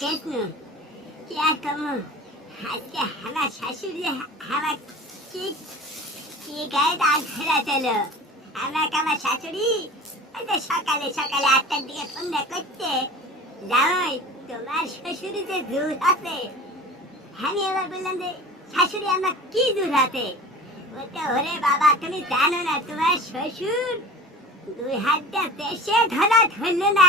গেছনু কি আর কমু আজকে আমার শাশুড়ি আমার কি কি গায়ে আমাকে আমার শাশুড়ি সকালে সকালে আটটার দিকে ফোন জানোই, তোমার শ্বশুরি যে আছে আমি এবার বললাম যে, শাশুড়ি, আমার কি দূর হাতে? বলতে ওরে বাবা, তুমি জানো না, তোমার শ্বশুর দুই হাতটা দেশে ধরা ধরলো না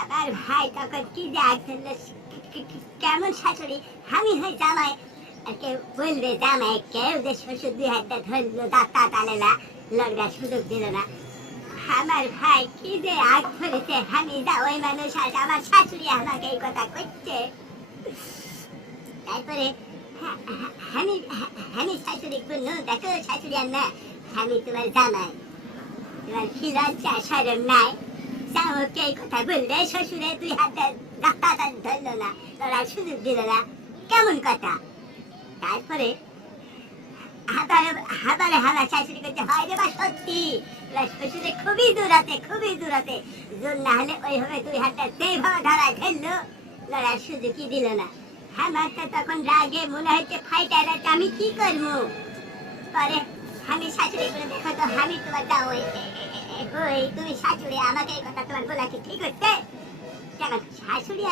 আবার ভাই তখন কি যে কি- কি- কি- কেমন শাশুড়ি? আমি হই জামাই। কেউ বলবে, জামাই, কেউ যে শ্বশুর দুই হাতটা ধরলো, দাঁতা তালে না লড়বার সুযোগ দিল না। আমার ভাই কি যে আগ ধরেছে আমি যা ওই মানুষ, আজ আমার শাশুড়ি আমাকে এই কথা করছে তারপরে হা- হা- আমি হা- আমি শাশুড়ি বলল, দেখো শাশুড়ি আর না আমি তোমার জামাই। তোমার কি লজ্জা সরম নাই? লড়ার তখন রাগে আমি কি পরে আমি শাশুড়ি বলে দেখো তো আমি তোমার শাশুড়ি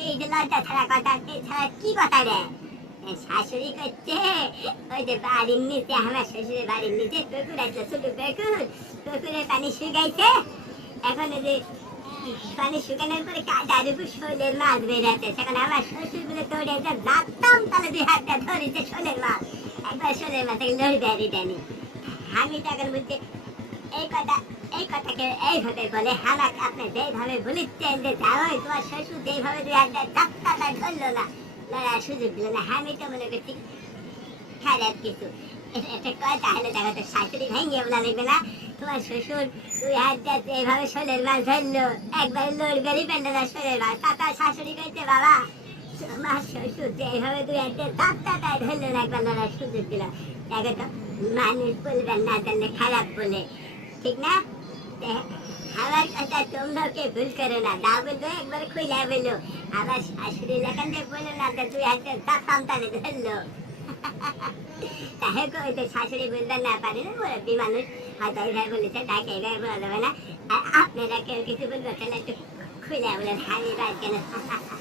এই করছে যে লজ্জা ছাড়া কথা কি কথা রে শাশুড়ি করছে ওই যে বাড়ির নিচে আমার শ্বশুরের বাড়ির নিচে পুকুর আছে ছোট পুকুর পুকুরে পানি শুকাইছে এখন যে পানি শুকানোর পরে কাদার শোলের মাছ বেরাতে সেখানে আমার শ্বশুর তোড়ে যে জানতাম তাহলে দুই হাতটা ধরেছে শোলের মাছ একবার শোলের মাছ লড়ি বেরি দেনি আমি তখন বলছি, এই কথা, এই কথাকে এইভাবে বলে আমাকে আপনি যেইভাবে বলিচ্ছেন যে জানোই তোমার শ্বশুর যেইভাবে দুই হাতটা জাপ্তাটা ধরলো না। লড়ার সুযোগ দিল না। আমি তো মনে করছি, খারাপ কিছু। এটা কথা হলে দেখো তো শাশুড়ি ভেঙে বলা লাগবে না। তোমার শ্বশুর, তুই এইভাবে শোলের মাছ ধরলো। একবার লোড বেরি পেন্ডে না শোলের মাছ। তাতা শাশুড়ি কইছে, বাবা, তোমার শ্বশুর এইভাবে তুই দাঁতটাটায় ধরলো একবার সুযোগ দিল। দেখো তো, মানুষ বলবেন না জানলে খারাপ বলে। ঠিক না? আমার কথা ভুল করো না। না বলল একবার খুলে বলল আবার শাশুড়ি লেখান দিয়ে বলল না তুই দাঁতাম তাহলে ধরলো। তাহে কই তো শাশুড়ি বলতে না, পারে না মুরব্বী মানুষ। হয়তো এইভাবে বলেছে তাকে এইভাবে বলা যাবে না। আর আপনারা কেউ কিছু বলবে একটু খুলে বলেন হারি বাদ কেন?